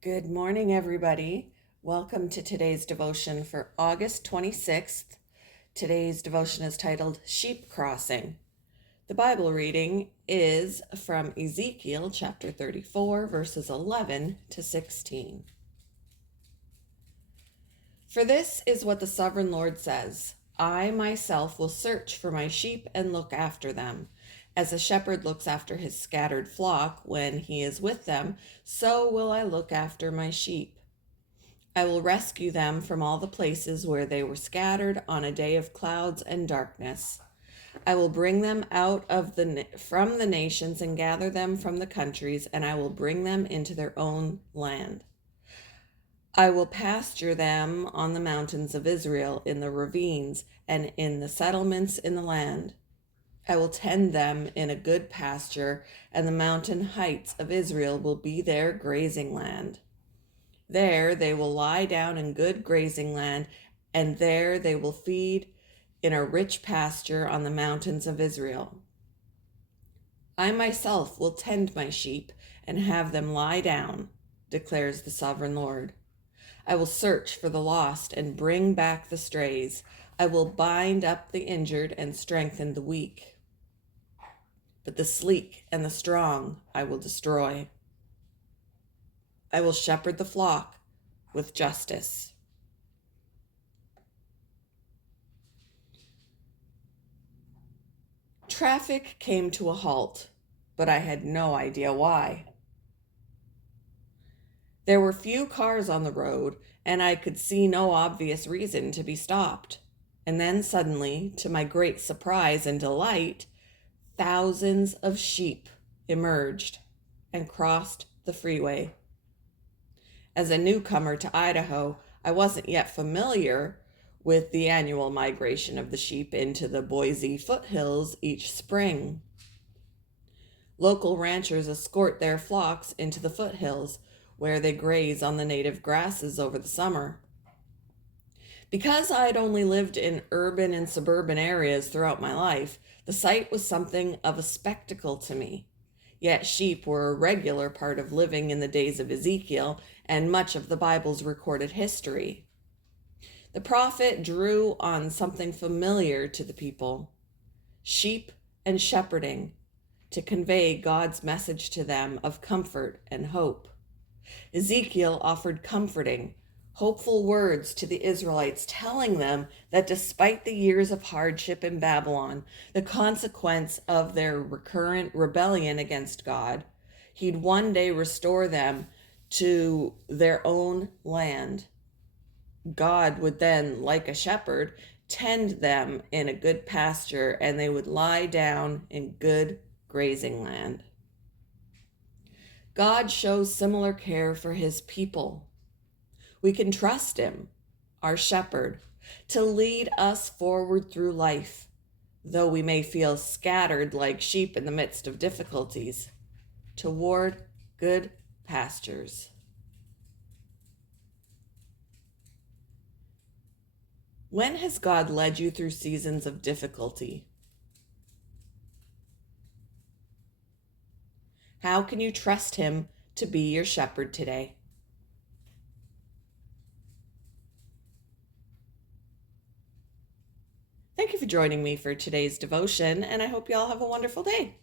Good morning, everybody. Welcome to today's devotion for August 26th. Today's devotion is titled Sheep Crossing. The Bible reading is from Ezekiel chapter 34, verses 11 to 16. For this is what the sovereign Lord says: I myself will search for my sheep and look after them. As a shepherd looks after his scattered flock when he is with them, so will I look after my sheep. I will rescue them from all the places where they were scattered on a day of clouds and darkness. I will bring them out from the nations and gather them from the countries, and I will bring them into their own land. I will pasture them on the mountains of Israel, in the ravines, and in the settlements in the land. I will tend them in a good pasture, and the mountain heights of Israel will be their grazing land. There they will lie down in good grazing land, and there they will feed in a rich pasture on the mountains of Israel. I myself will tend my sheep and have them lie down, declares the sovereign Lord. I will search for the lost and bring back the strays. I will bind up the injured and strengthen the weak. But the sleek and the strong I will destroy. I will shepherd the flock with justice. Traffic came to a halt, but I had no idea why. There were few cars on the road, and I could see no obvious reason to be stopped. And then suddenly, to my great surprise and delight, thousands of sheep emerged and crossed the freeway. As a newcomer to Idaho, I wasn't yet familiar with the annual migration of the sheep into the Boise foothills each spring. Local ranchers escort their flocks into the foothills, where they graze on the native grasses over the summer. Because I'd only lived in urban and suburban areas throughout my life, the sight was something of a spectacle to me. Yet sheep were a regular part of living in the days of Ezekiel and much of the Bible's recorded history. The prophet drew on something familiar to the people: sheep and shepherding, to convey God's message to them of comfort and hope. Ezekiel offered comforting, hopeful words to the Israelites, telling them that despite the years of hardship in Babylon, the consequence of their recurrent rebellion against God, he'd one day restore them to their own land. God would then, like a shepherd, tend them in a good pasture, and they would lie down in good grazing land. God shows similar care for his people. We can trust him, our shepherd, to lead us forward through life, though we may feel scattered like sheep in the midst of difficulties, toward good pastures. When has God led you through seasons of difficulty? How can you trust him to be your shepherd today? Thank you for joining me for today's devotion, and I hope you all have a wonderful day.